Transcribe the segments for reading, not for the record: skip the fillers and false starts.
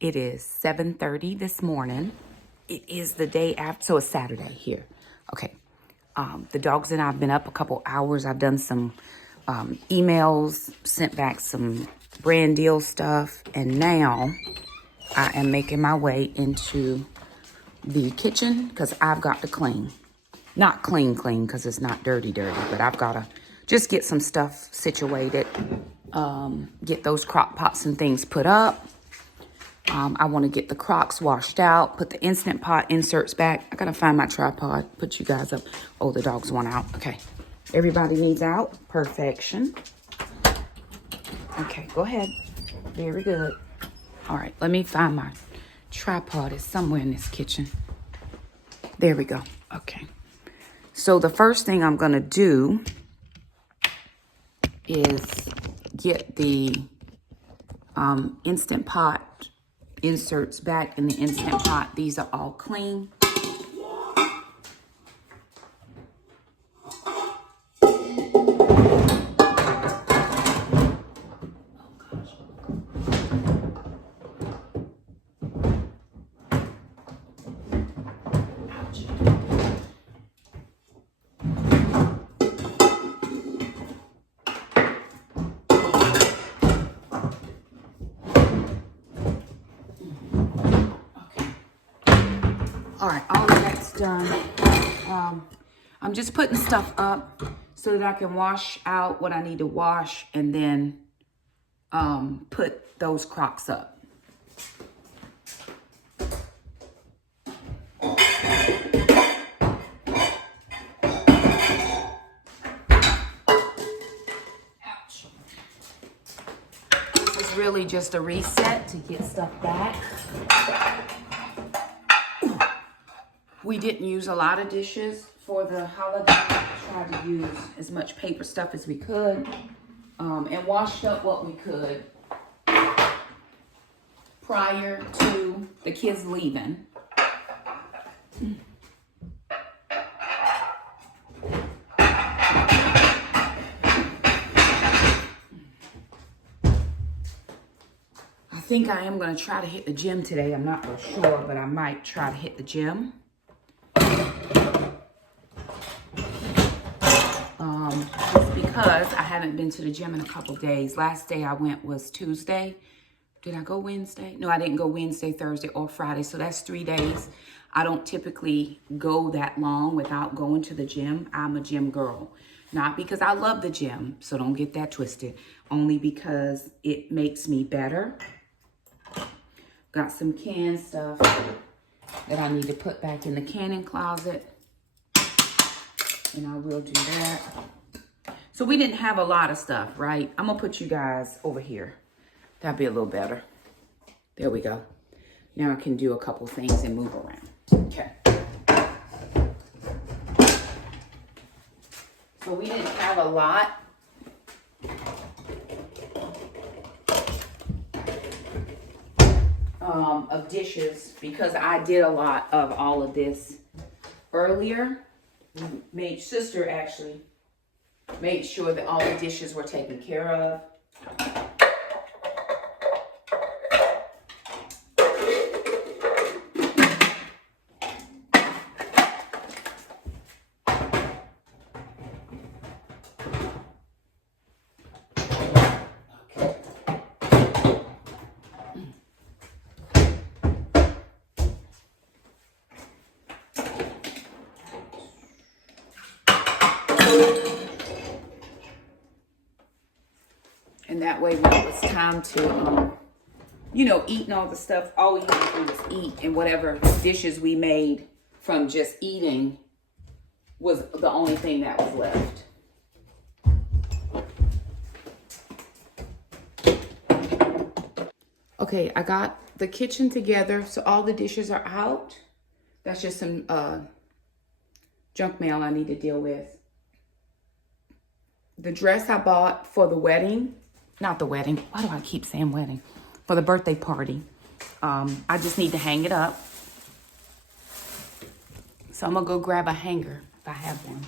It is 7:30 this morning. It is the day after, so it's Saturday here. Okay. The dogs and I have been up a couple hours. I've done some emails, sent back some brand deal stuff, and now I am making my way into the kitchen because I've got to clean. Not clean because it's not dirty, but I've got to just get some stuff situated, get those crock pots and things put up. I want to get the crocks washed out, put the Instant Pot inserts back. I got to find my tripod, put you guys up. Oh, the dogs want out. Okay. Everybody needs out. Perfection. Okay, go ahead. Very good. All right, let me find my tripod. It's somewhere in this kitchen. There we go. Okay. So the first thing I'm going to do is get the Instant Pot inserts back in the Instant Pot. These are all clean. All right, all of that's done. I'm just putting stuff up so that I can wash out what I need to wash and then put those crocks up. Ouch. This is really just a reset to get stuff back. We didn't use a lot of dishes for the holiday. I tried to use as much paper stuff as we could and washed up what we could prior to the kids leaving. I think I am going to try to hit the gym today. I'm not real sure, but I might try to hit the gym. Just because I haven't been to the gym in a couple days. Last day I went was Tuesday. Did I go Wednesday? No, I didn't go Wednesday, Thursday, or Friday. So that's 3 days. I don't typically go that long without going to the gym. I'm a gym girl. Not because I love the gym, so don't get that twisted. Only because it makes me better. Got some canned stuff that I need to put back in the canning closet. And I will do that. So we didn't have a lot of stuff, right? I'm going to put you guys over here. That'd be a little better. There we go. Now I can do a couple things and move around. Okay. So we didn't have a lot. Of dishes because I did a lot of all of this earlier. Sister actually made sure that all the dishes were taken care of. And that way when it was time to, eating all the stuff, all we had to do was eat. And whatever dishes we made from just eating was the only thing that was left. Okay, I got the kitchen together. So all the dishes are out. That's just some junk mail I need to deal with. The dress I bought for the wedding. Not the wedding. Why do I keep saying wedding? For the birthday party. I just need to hang it up. So I'm going to go grab a hanger if I have one.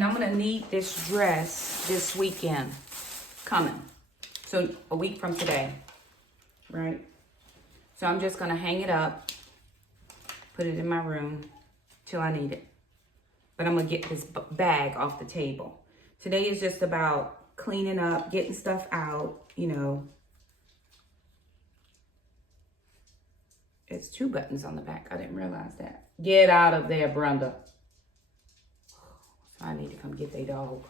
And I'm going to need this dress this weekend coming. So a week from today, right? So I'm just going to hang it up, put it in my room till I need it. But I'm going to get this bag off the table. Today is just about cleaning up, getting stuff out, you know. It's 2 buttons on the back. I didn't realize that. Get out of there, Brenda. So I need to come get their dog.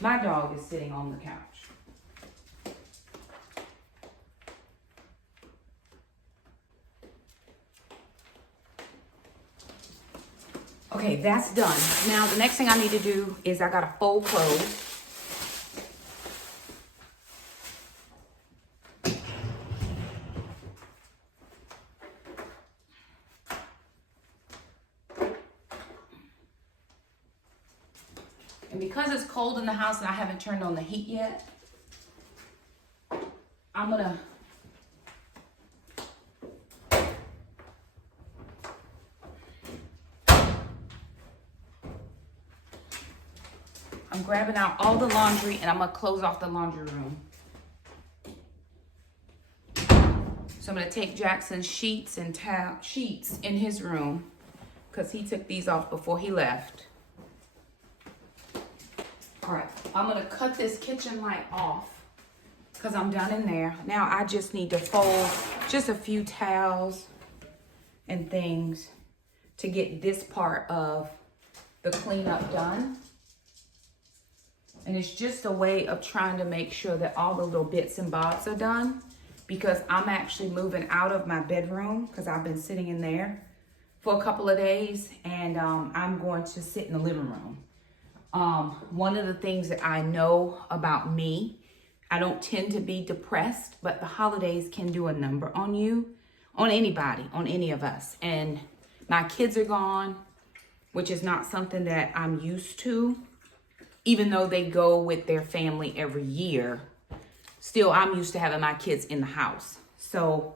My dog is sitting on the couch. Okay, that's done. Now, the next thing I need to do is I got to fold clothes. And because it's cold in the house and I haven't turned on the heat yet, I'm grabbing out all the laundry and I'm gonna close off the laundry room. So I'm gonna take Jackson's sheets and sheets in his room because he took these off before he left. All right, I'm gonna cut this kitchen light off because I'm done in there. Now I just need to fold just a few towels and things to get this part of the cleanup done. And it's just a way of trying to make sure that all the little bits and bobs are done because I'm actually moving out of my bedroom because I've been sitting in there for a couple of days and I'm going to sit in the living room. One of the things that I know about me, I don't tend to be depressed, but the holidays can do a number on you, on anybody, on any of us. And my kids are gone, which is not something that I'm used to, even though they go with their family every year. Still, I'm used to having my kids in the house. So,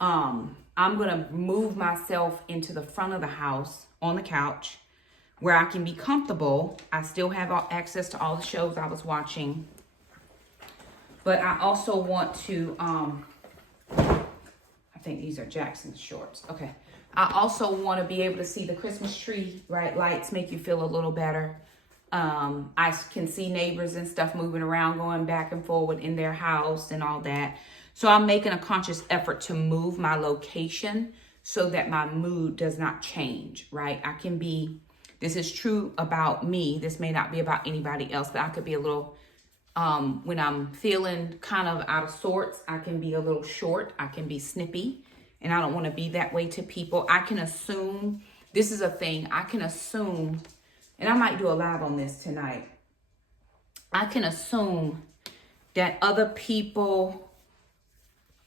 I'm going to move myself into the front of the house on the couch where I can be comfortable. I still have access to all the shows I was watching. But I also want to, I think these are Jackson's shorts. Okay. I also want to be able to see the Christmas tree, right? Lights make you feel a little better. I can see neighbors and stuff moving around, going back and forward in their house and all that. So I'm making a conscious effort to move my location so that my mood does not change, right? I can be, this is true about me. This may not be about anybody else, but I could be a little, when I'm feeling kind of out of sorts, I can be a little short. I can be snippy, and I don't want to be that way to people. I can assume, this is a thing, I can assume, and I might do a live on this tonight. I can assume that other people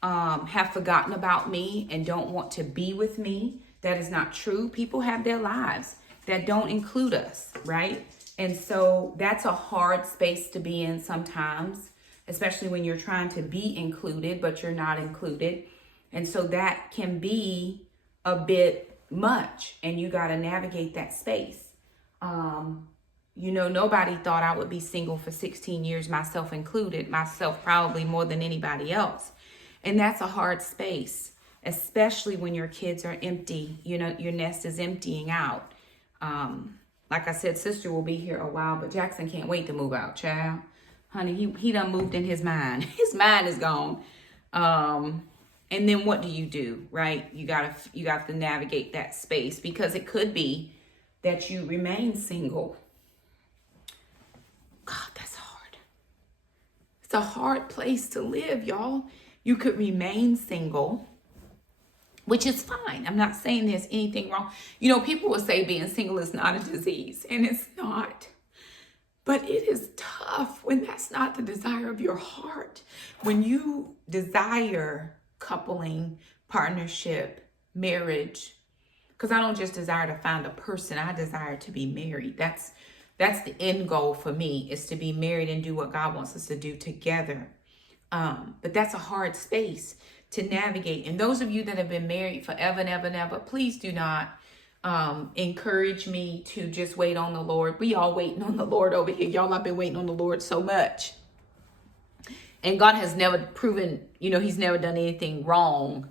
have forgotten about me and don't want to be with me. That is not true. People have their lives that don't include us, right? And so that's a hard space to be in sometimes, especially when you're trying to be included, but you're not included. And so that can be a bit much, and you got to navigate that space. You know, nobody thought I would be single for 16 years, myself included, myself probably more than anybody else. And that's a hard space, especially when your kids are empty, you know, your nest is emptying out. Like I said, sister will be here a while, but Jackson can't wait to move out, child. Honey, he done moved in his mind. His mind is gone. And then what do, right? You got to navigate that space, because it could be that you remain single. God, that's hard. It's a hard place to live, y'all. You could remain single, which is fine. I'm not saying there's anything wrong. You know, people will say being single is not a disease, and it's not. But it is tough when that's not the desire of your heart. When you desire coupling, partnership, marriage, because I don't just desire to find a person, I desire to be married. That's the end goal for me, is to be married and do what God wants us to do together. But that's a hard space to navigate. And those of you that have been married forever and ever and ever, please do not encourage me to just wait on the Lord. We all waiting on the Lord over here. Y'all, I've been waiting on the Lord so much. And God has never proven, he's never done anything wrong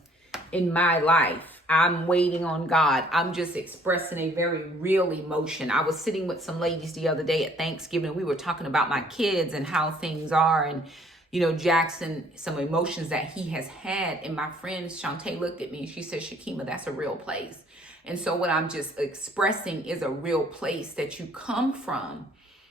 in my life. I'm waiting on God. I'm just expressing a very real emotion. I was sitting with some ladies the other day at Thanksgiving. We were talking about my kids and how things are. And, Jackson, some emotions that he has had. And my friend Shantae looked at me and she said, Shakima, that's a real place. And so what I'm just expressing is a real place that you come from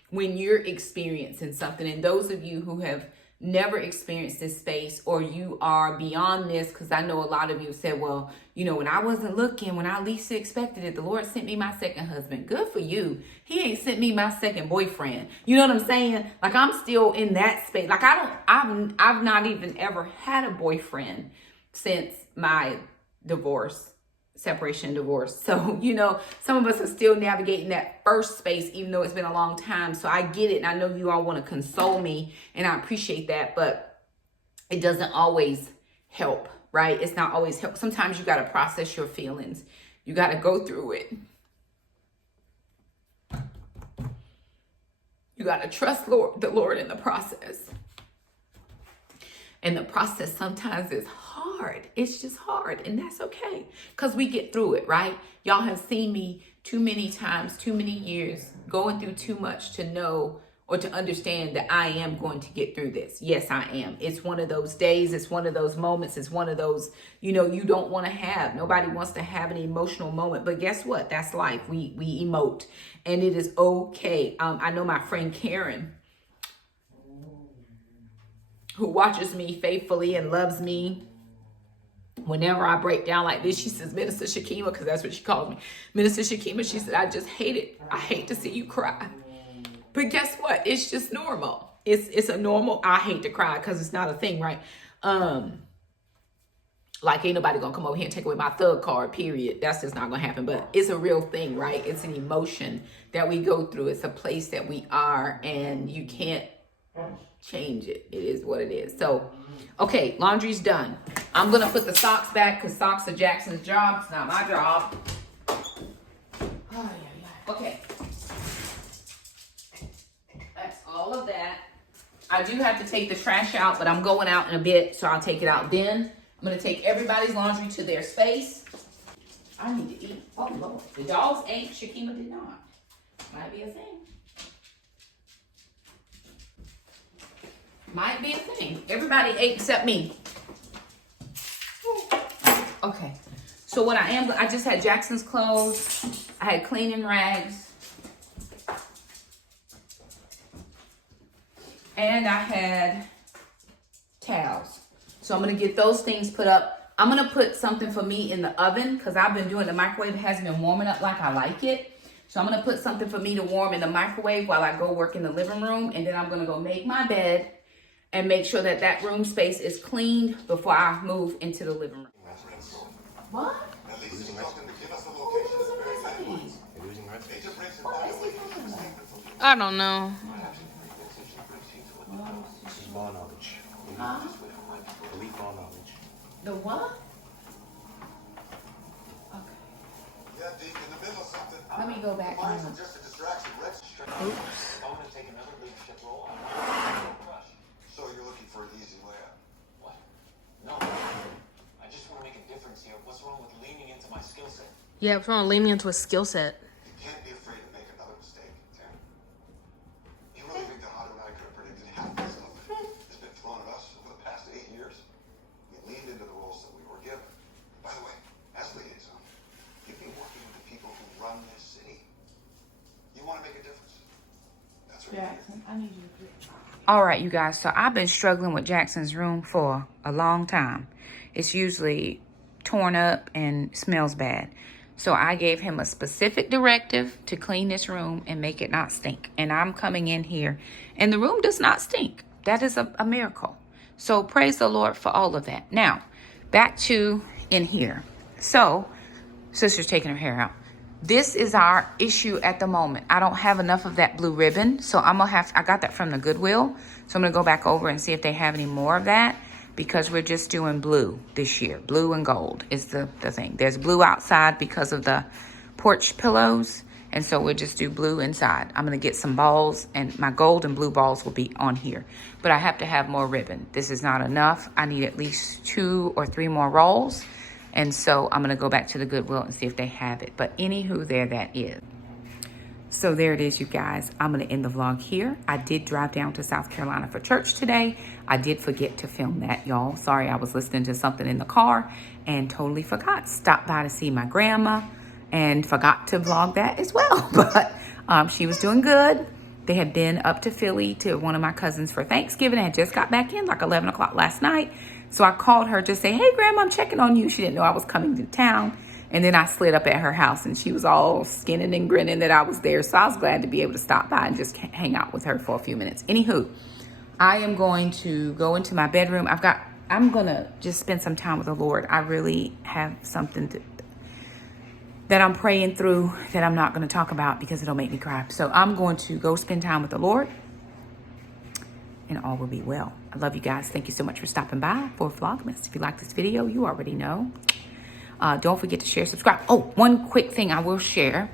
when you're experiencing something. And those of you who have never experienced this space, or you are beyond this, because I know a lot of you said, well, when I wasn't looking, when I least expected it, the Lord sent me my second husband. Good for you. He ain't sent me my second boyfriend. You know what I'm saying? Like, I'm still in that space. Like, I've not even ever had a boyfriend since my separation, divorce. So, some of us are still navigating that first space, even though it's been a long time. So I get it. And I know you all want to console me, and I appreciate that, but it doesn't always help, right? It's not always help. Sometimes you got to process your feelings. You got to go through it. You got to trust the Lord in the process. And the process sometimes is hard. It's just hard. And that's okay, because we get through it, right? Y'all have seen me too many times, too many years, going through too much to know or to understand that I am going to get through this. Yes, I am. It's one of those days. It's one of those moments. It's one of those, you don't want to have. Nobody wants to have an emotional moment. But guess what? That's life. We emote. And it is okay. I know my friend Karen, who watches me faithfully and loves me. Whenever I break down like this, she says, Minister Shakima, because that's what she calls me. Minister Shakima, she said, I just hate it. I hate to see you cry. But guess what? It's just normal. It's a normal, I hate to cry because it's not a thing, right? Like, ain't nobody gonna come over here and take away my thug card, period. That's just not gonna happen. But it's a real thing, right? It's an emotion that we go through. It's a place that we are, and you can't change it. It is what it is. So, okay, laundry's done. I'm gonna put the socks back because socks are Jackson's job. It's not my job. Oh, yeah. Okay. That's all of that. I do have to take the trash out, but I'm going out in a bit, so I'll take it out then. I'm gonna take everybody's laundry to their space. I need to eat. Oh, Lord. The dogs ate. Shakima did not. Might be a thing. Might be a thing. Everybody ate except me. Okay. So what I just had Jackson's clothes. I had cleaning rags. And I had towels. So I'm going to get those things put up. I'm going to put something for me in the oven because I've been doing the microwave. It hasn't been warming up like I like it. So I'm going to put something for me to warm in the microwave while I go work in the living room. And then I'm going to go make my bed and make sure that that room space is cleaned before I move into the living room. What? I don't know. Ball knowledge. Elite ball knowledge. The what? Okay. Yeah, Deke, in the middle of something. Let me go back. Mine's just a distraction. Let's Oops. I'm going to take another leadership role. So you're looking for an easy layup? What? No. I just want to make a difference here. What's wrong with leaning into my skill set? Yeah, what's wrong with leaning into a skill set? You can't be afraid to make another mistake, Tim. You really think that Otto and I could have predicted half the stuff that has been thrown at us over the past 8 years? We leaned into the roles that we were given. By the way, as liaison, you've been working with the people who run this city. You want to make a difference. That's what Jackson, I need you to put. All right, you guys. So I've been struggling with Jackson's room for a long time. It's usually torn up and smells bad. So I gave him a specific directive to clean this room and make it not stink. And I'm coming in here and the room does not stink. That is a miracle. So praise the Lord for all of that. Now, back to in here. So, sister's taking her hair out. This is our issue at the moment. I don't have enough of that blue ribbon. So I got that from the Goodwill. So I'm gonna go back over and see if they have any more of that because we're just doing blue this year. Blue and gold is the thing. There's blue outside because of the porch pillows. And so we'll just do blue inside. I'm gonna get some balls, and my gold and blue balls will be on here. But I have to have more ribbon. This is not enough. I need at least 2 or 3 more rolls. And so I'm gonna go back to the Goodwill and see if they have it. But anywho, there that is. So there it is, you guys. I'm gonna end the vlog here. I did drive down to South Carolina for church today. I did forget to film that, y'all. Sorry, I was listening to something in the car and totally forgot. Stopped by to see my grandma and forgot to vlog that as well. But she was doing good. They had been up to Philly to one of my cousins for Thanksgiving. I had just got back in like 11 o'clock last night. So I called her to say, hey, Grandma, I'm checking on you. She didn't know I was coming to town. And then I slid up at her house and she was all skinning and grinning that I was there. So I was glad to be able to stop by and just hang out with her for a few minutes. Anywho, I am going to go into my bedroom. I'm going to just spend some time with the Lord. I really have something that I'm praying through that I'm not going to talk about because it'll make me cry. So I'm going to go spend time with the Lord and all will be well. I love you guys. Thank you so much for stopping by for Vlogmas. If you like this video, you already know. Don't forget to share, subscribe. Oh, one quick thing I will share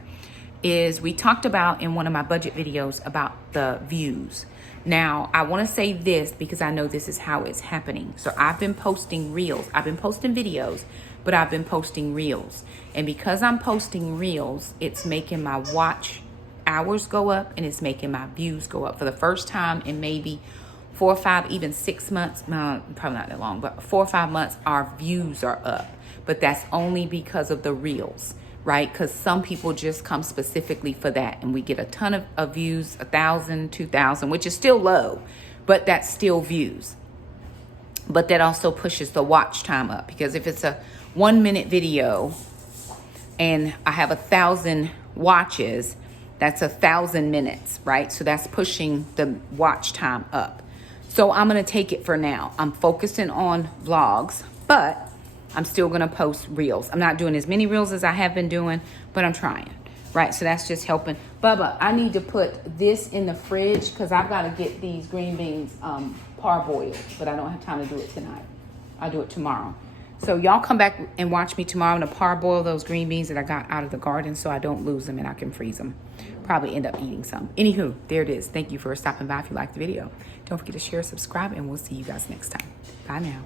is we talked about in one of my budget videos about the views. Now, I want to say this because I know this is how it's happening. So I've been posting reels. I've been posting videos, but I've been posting reels. And because I'm posting reels, it's making my watch hours go up and it's making my views go up for the first time in maybe 4 or 5, even 6 months, probably not that long, but 4 or 5 months, our views are up. But that's only because of the reels, right? Because some people just come specifically for that. And we get a ton of views, 1,000, 2,000, which is still low, but that's still views. But that also pushes the watch time up, because if it's a 1-minute video and I have 1,000 watches, that's 1,000 minutes, right? So that's pushing the watch time up. So I'm going to take it for now. I'm focusing on vlogs, but I'm still going to post reels. I'm not doing as many reels as I have been doing, but I'm trying, right? So that's just helping. Bubba, I need to put this in the fridge because I've got to get these green beans parboiled, but I don't have time to do it tonight. I'll do it tomorrow. So y'all come back and watch me tomorrow. I'm going to parboil those green beans that I got out of the garden so I don't lose them and I can freeze them. Probably end up eating some. Anywho, there it is. Thank you for stopping by. If you liked the video, don't forget to share, subscribe, and we'll see you guys next time. Bye now.